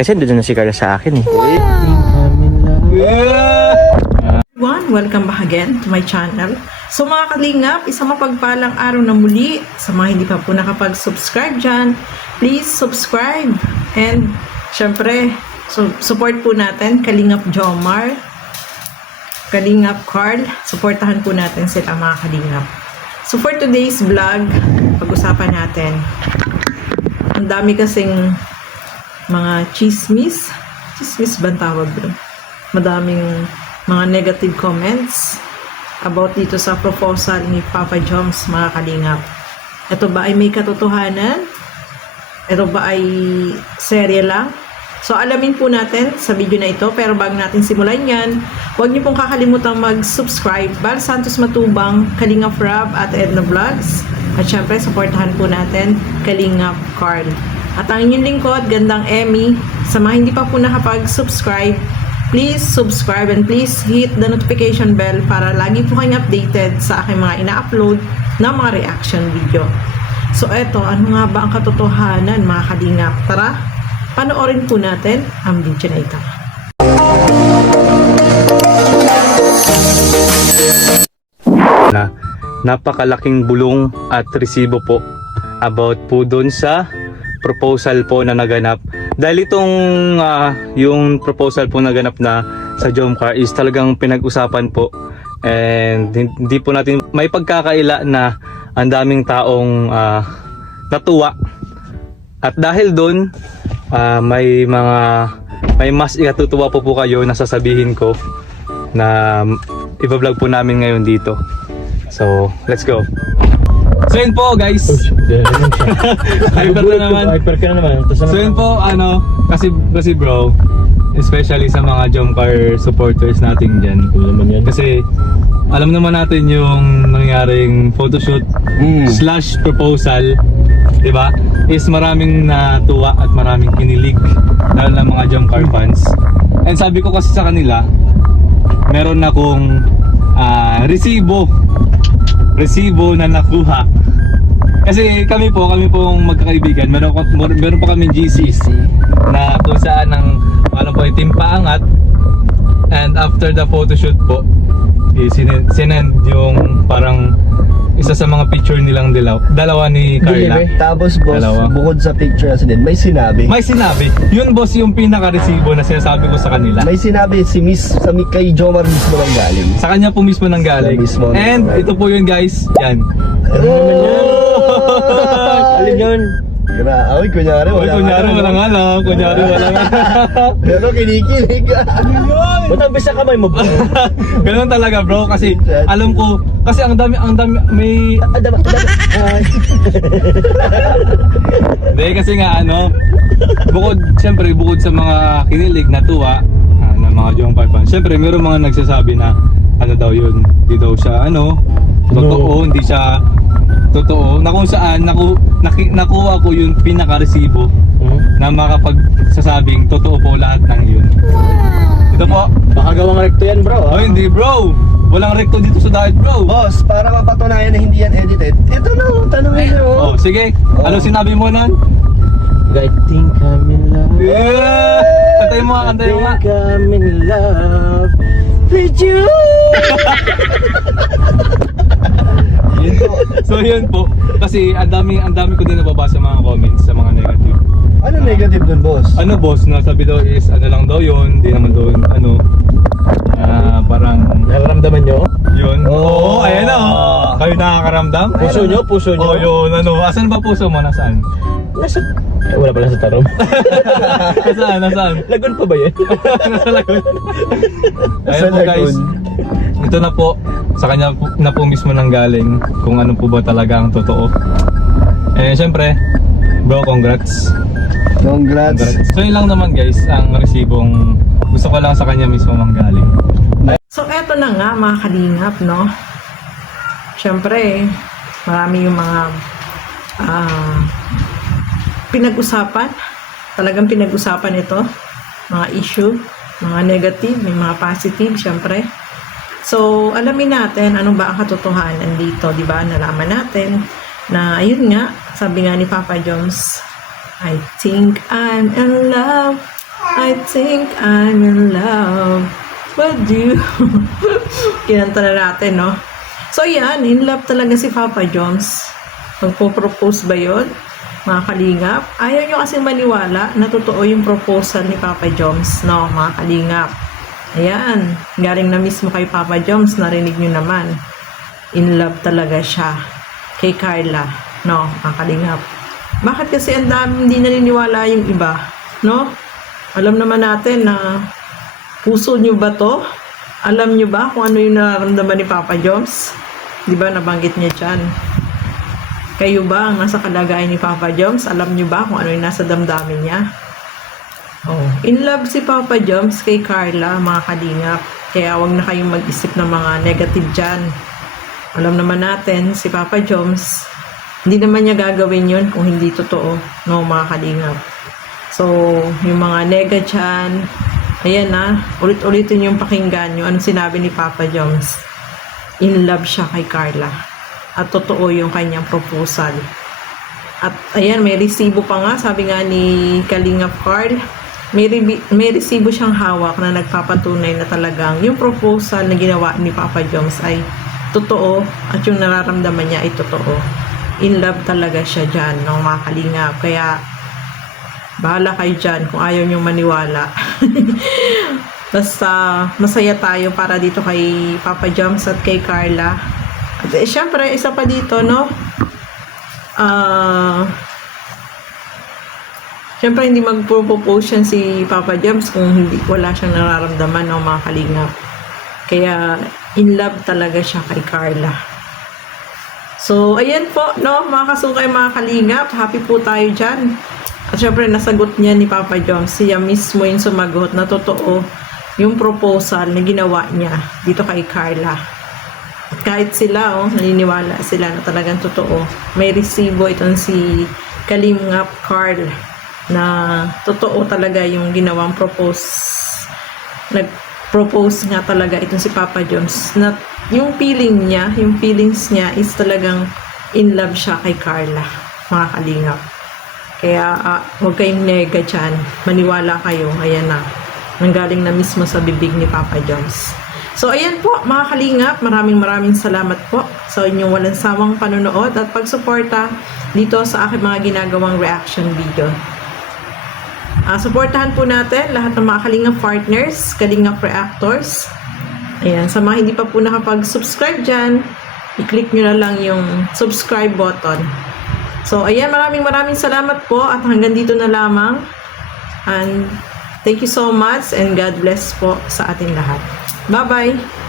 Kasi doon na si Carla sa akin eh. Everyone, welcome back again to my channel. So mga kalingap, isang mapagpalang araw na muli. Sa mga hindi pa po nakapag-subscribe dyan, please subscribe. And syempre, support po natin Kalingap Jomar, Kalingap Carl. Supportahan po natin sila mga kalingap. So for today's vlog, pag-usapan natin. Ang dami kasing mga chismis. Chismis ba ang tawag doon? Madaming mga negative comments about dito sa proposal ni Papa Joms, mga kalingap. Ito ba ay may katotohanan? Ito ba ay serye lang? So alamin po natin sa video na ito, pero bago natin simulan yan, huwag niyo pong kakalimutan mag-subscribe. Val Santos Matubang, Kalingap Rob at Edna Vlogs. At syempre, supportahan po natin Kalingap Carl. At ang inyong lingkod, Gandang Emmy. Sa mga hindi pa po nakapag-subscribe, please subscribe and please hit the notification bell para lagi po kayong updated sa aking mga ina-upload na mga reaction video. So eto, ano nga ba ang katotohanan, mga kalingap? Tara, panoorin po natin ang video na ito. Na napakalaking bulong at resibo po about po doon sa proposal po na naganap. Dahil itong yung proposal po naganap na sa Jomcar is talagang pinag-usapan po, and hindi po natin may pagkakaila na ang daming taong natuwa. At dahil doon may mas ikatutuwa po kayo na sasabihin ko na i-vlog po namin ngayon dito. So, let's go. So yun po guys. Hyper na naman. Hyper ka na naman. So yun po, kasi bro, especially sa mga Jomcar supporters natin dyan. Kasi alam naman natin yung nangyaring photoshoot slash proposal, di ba? Is maraming natuwa at maraming kinilig dahil ng mga Jomcar fans. And sabi ko kasi sa kanila, meron akong resibo na nakuha. Kasi kami pong magkakaibigan, meron pa kami GC na kung saan ang Team Paangat, and after the photoshoot po sinend yung parang isa sa mga picture nilang dalawa ni Carla. Tapos boss, bukod sa picture na sinend, may sinabi. Yun boss yung pinaka-resibo na sinasabi ko sa kanila. May sinabi kay Jomar mismo nang galing. Sa kanya po mismo nang galing. And ito po yun guys, yan. Alin yun? Ay, kunyari walang alam. Pero kinikilig ka. Ba't ang bisa kamay mo bro? Ganun talaga bro, kasi alam ko, kasi ang dami may hindi, kasi nga bukod sa mga kinilig na tuwa ng mga Jomcar fans, syempre mayroong mga nagsasabi na daw yun, hindi daw siya totoo, hindi siya totoo, na kung saan nakuha ko yung pinaka-resibo na makapagsasabing totoo po lahat ng yun. Ito po, Baka gawang recto yan bro. oh hindi bro, walang recto dito sa diet bro. Boss, para mapatunayan na hindi yan edited, ito na, tanongin nyo. Oh sige, ano sinabi mo nun? I think I'm in love. Yeah! Kantay mo nga. I think I'm in love with you. Yun po. So yun po, kasi ang dami ko din nababasa mga comments sa mga negative. Ano negative dun boss? Ano boss, na sabi daw is lang daw yun, hindi naman doon parang Nakaramdaman nyo? yun. Oo, ayan na Kayo nakakaramdam? Puso nyo? Oh, yun, asan ba puso mo? Nasaan? Wala pala sa tarong. Nasaan? Lagun pa ba yan? Nasa Lagun. Ayun po guys, ito na po, sa kanya na po mismo nang galing kung ano po ba talaga ang totoo. Syempre, bro, congrats. So yun lang naman guys, ang resibong gusto ko lang sa kanya mismo manggaling. So eto na nga mga kalingap, no? Syempre, marami yung mga pinag-usapan. Talagang pinag-usapan ito. Mga issue, mga negative, may mga positive, syempre. So, alamin natin ano ba ang katotohanan dito, di ba? Nalaman natin na ayun nga, sabi nga ni Papa Joms, I think I'm in love I think I'm in love with you. Kinanta na natin, no? So, yan. In love talaga si Papa Joms. Magpo-propose ba yun? Mga kalingap. Ayaw nyo kasi maniwala na totoo yung proposal ni Papa Joms, no? Mga kalingap. Ayan. Galing na mismo kay Papa Joms. Narinig nyo naman. In love talaga siya kay Carla, no? Mga kalingap. Bakit kasi ang dami hindi naniniwala yung iba, no? Alam naman natin na puso nyo ba to? Alam nyo ba kung ano yung nararamdaman ni Papa Joms? Di ba nabanggit niya dyan? Kayo ba ang nasa kalagayan ni Papa Joms? Alam nyo ba kung ano yung nasa damdamin niya? Oh, in love si Papa Joms kay Carla, mga kalingap. Kaya wag na kayong mag-isip ng mga negative dyan. Alam naman natin, si Papa Joms, hindi naman niya gagawin yun kung hindi totoo, no, mga kalingap. So, yung mga nega dyan, ayan na, ulit-ulitin yung pakinggan nyo. Anong sinabi ni Papa Joms? In love siya kay Carla. At totoo yung kanyang proposal. At ayan, may resibo pa nga. Sabi nga ni Kalingap Carl, may resibo siyang hawak na nagpapatunay na talagang yung proposal na ginawa ni Papa Joms ay totoo at yung nararamdaman niya ay totoo. In love talaga siya dyan, no, mga kalingap. Kaya, bahala kayo dyan kung ayaw nyo maniwala. Basta, masaya tayo para dito kay Papa Joms at kay Carla. At syempre, isa pa dito, no? Syempre, hindi mag-propose yan si Papa Joms kung wala siyang nararamdaman, no, mga kalingap. Kaya, in love talaga siya kay Carla. So, ayan po, no, mga kasukay, mga kalingap. Happy po tayo dyan. At syempre, nasagot niya ni Papa Joms. Siya mismo yung sumagot na totoo yung proposal na ginawa niya dito kay Carla. At kahit sila, naniniwala sila na talagang totoo. May resibo itong si Kalingap Carl na totoo talaga yung ginawang nag-propose nga talaga itong si Papa Joms na yung feelings niya is talagang in love siya kay Carla, mga kalingap. Kaya huwag kayong nega dyan, maniwala kayo. Ayan na, nanggaling na mismo sa bibig ni Papa Joms. So ayan po, mga kalingap, maraming salamat po sa inyong walang sawang panonood at pagsuporta dito sa aking mga ginagawang reaction video. Suportahan po natin lahat ng mga Kalingap partners, Kalingap reactors. Ayan, sa mga hindi pa po nakapag-subscribe dyan, i-click nyo na lang yung subscribe button. So, ayan, maraming salamat po at hanggang dito na lamang. And thank you so much and God bless po sa ating lahat. Bye-bye!